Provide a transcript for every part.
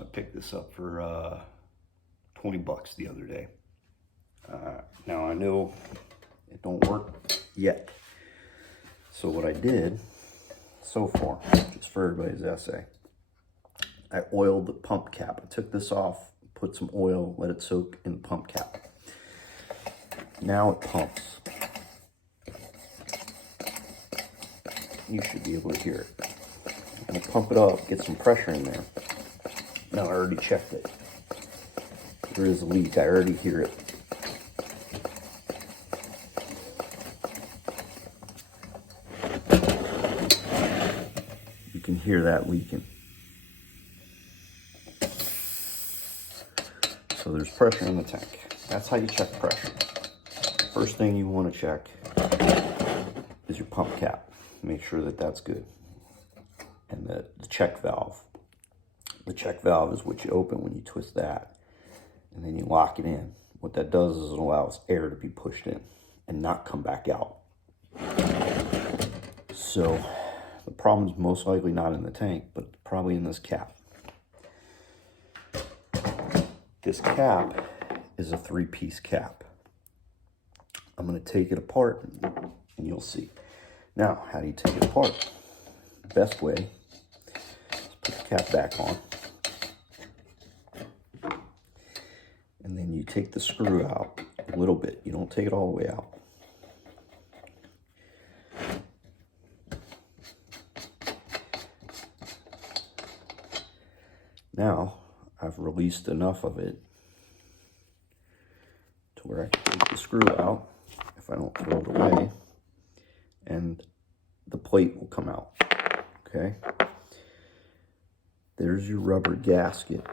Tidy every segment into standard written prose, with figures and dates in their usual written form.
So I picked this up for 20 bucks the other day. Now I know it don't work yet. So what I did so far, just for everybody's essay, I oiled the pump cap. I took this off, put some oil, let it soak in the pump cap. Now it pumps. You should be able to hear it. I'm gonna pump it up, get some pressure in there. Now I already checked it. There is a leak, I already hear it. You can hear that leaking. So there's pressure in the tank. That's how you check pressure. First thing you want to check is your pump cap. Make sure that that's good. And the check valve. The check valve is what you open when you twist that. And then you lock it in. What that does is it allows air to be pushed in and not come back out. So the problem is most likely not in the tank, but probably in this cap. This cap is a 3-piece cap. I'm going to take it apart and you'll see. Now, how do you take it apart? The best way is put the cap back on. And then you take the screw out a little bit. You don't take it all the way out. Now, I've released enough of it to where I can take the screw out if I don't throw it away, and the plate will come out, okay? There's your rubber gasket.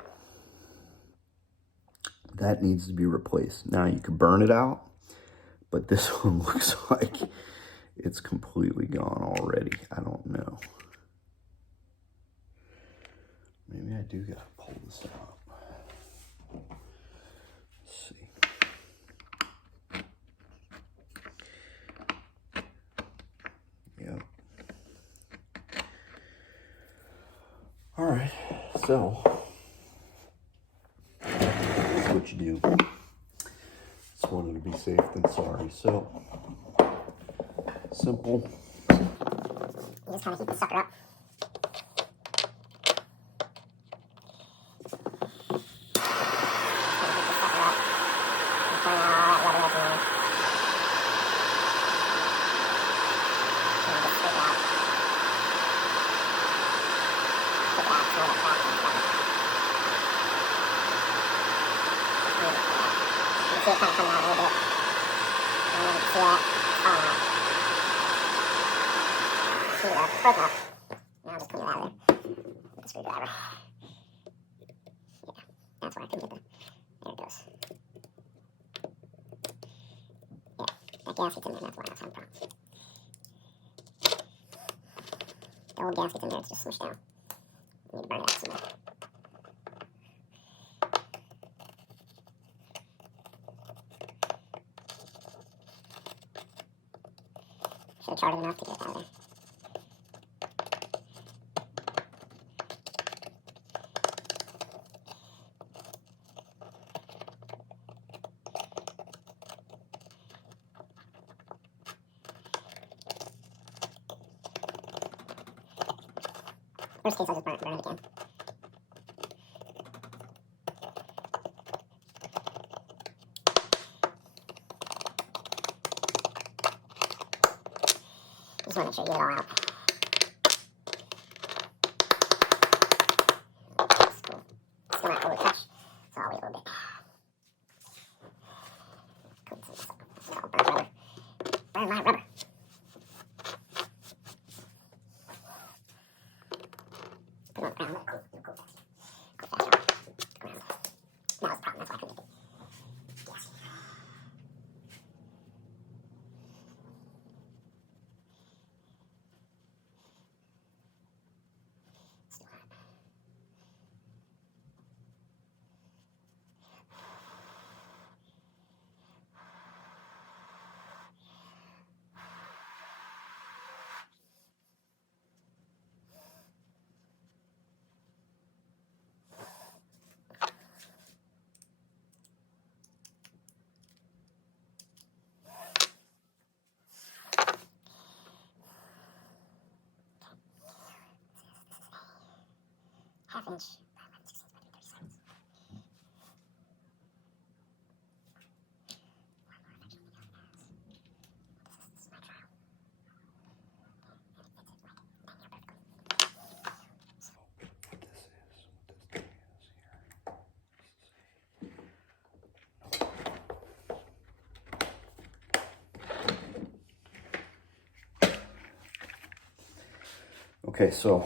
That needs to be replaced. Now, you could burn it out, but this one looks like it's completely gone already. I don't know. Maybe I do gotta pull this out. Let's see. Yep. All right, so that's what you do. Just wanted to be safe than sorry. So simple. You just kind of heat the sucker up. See it kind of coming out a little bit. And then see it falling out. See that frozen up. Now I'll just clean it out of there with the screwdriver. Yeah, that's where I can get the. There it goes. Yeah, that gasket's in there. That's why I was having problems. The old gasket's in there. It's just smushed down. I need to burn it out some more. Should have charted enough to get it out of there. Worst case, I'll just burn it again. Just want to make sure you get it all out. That's cool. It's still not fully touched, so I'll wait a little bit. Cool. No, burn rubber. Burn my rubber. Put it on the ground. Cool. Cool fast rubber. Ground. That was the problem. That's why I couldn't get it. Yes. half inch. Okay, so